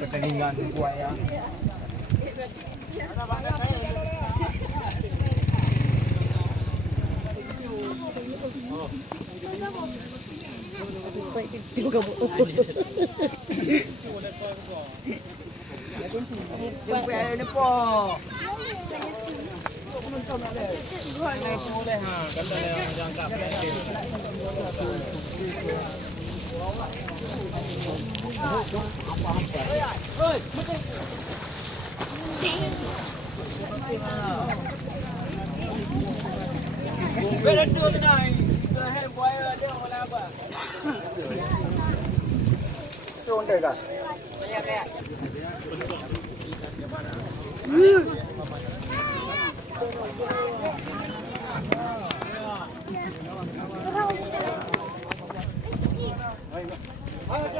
Pertandingan kuat ya. Juga Jumpa ada depo. Menonton ada. Boleh ha, kata yang jangkap ni. Oi. Berada tu naik. Hai buaya dia wala apa. Tu ondai dah. Banyak. Ayo.